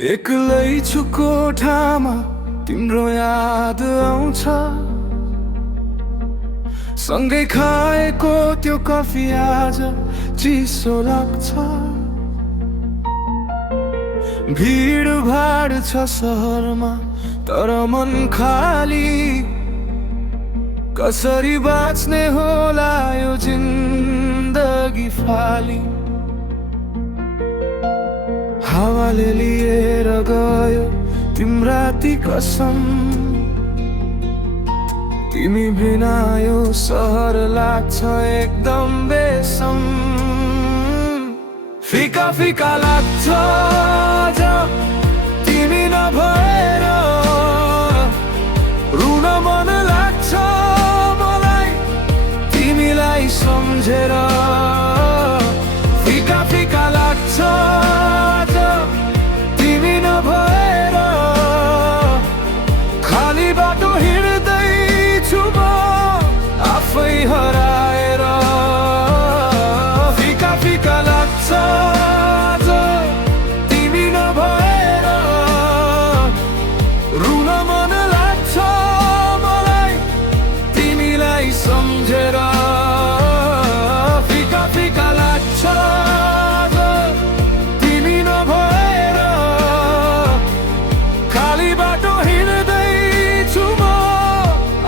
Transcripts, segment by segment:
एक्लै छु कोठामा तिम्रो याद आउँछ, सँगै खाएको त्यो कफी आज चिसो लाग्छ। भिडभाड छ सहरमा तर मन खाली, कसरी बाँच्ने होला यो जिन्दगी फाली। हावाले लिएर गयो तिम्रा ती कसम, तिमी बिना यो सहर लाग्छ एकदम बेसम। फिका फिका लाग्छ आज तिमी नभएर, रुन मन लाग्छ मलाई तिमीलाई सम्झेर। फिका फिका लाग्छ आज तिमी नभएर, खाली बाटो हिँड्दैछु म आफै हराएर। फिका फिका लाग्छ आज तिमी नभएर, रुन मन लाग्छ मलाई तिमीलाई सम्झेर। फिका फिका लाग्छ आज तिमी नभएर, खाली बाटो हिँड्दैछु म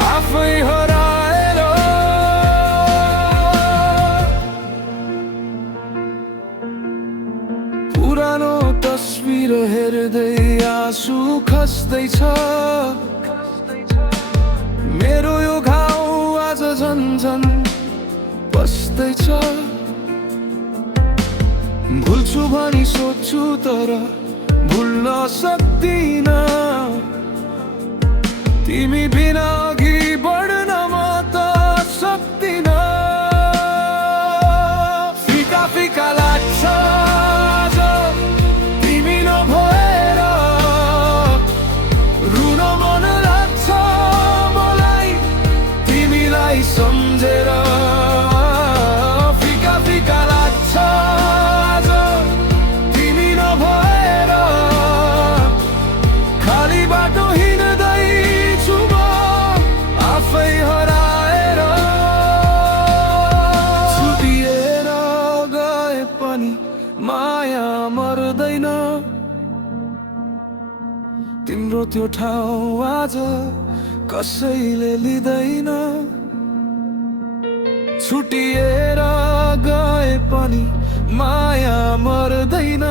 आफै हराएर। पुरानो तस्बिर हेर्दै आँसु खस्दैछ, मेरो यो घाउ आज झन् झन् बस्दैछ। भुल्छु भनी सोच्छु तर भुल्न सक्दिन, तिमी बिना अघि बढ्न म त सक्दिन। फिका फिका लाग्छ आज तिमी नभएर, रुन मन लाग्छ मलाई तिमीलाई सम्झेर। फिका फिका लाग्छ आज तिमी नभएर, खाली बाटो हिँड्दैछु म आफै हराएर। छुटिएर गए पनि माया मर्दैन, तिम्रो त्यो ठाउँ आज कसैले लिँदैन। छुटिएर गए पनि माया मर्दैन,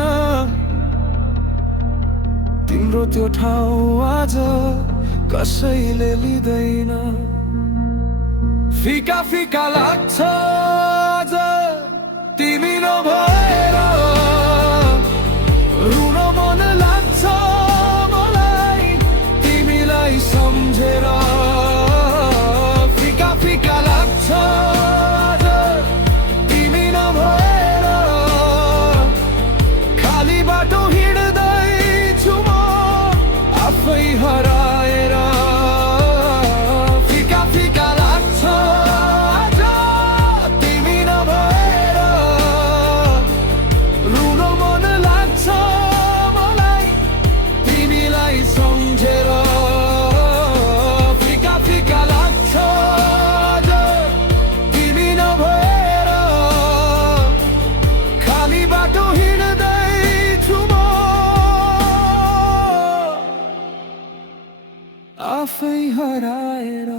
तिम्रो त्यो ठाउँ आज कसैले लिँदैन। फिका फिका लाग्छ आज तिमी नभएर, रुन मन लाग्छ मलाई तिमीलाई सम्झेर। फिका फिका लाग्छ आज तिमी नभएर, खाली बाटो हिँड्दैछु म आफै हराएर। फिका फिका लाग्छ आज तिमी नभएर, रुन मन लाग्छ मलाई तिमीलाई सम्झेर। फिका फिका लाग्छ आज तिमी नभएर, खाली बाटो हिँड्दैछु म आफै हराएर।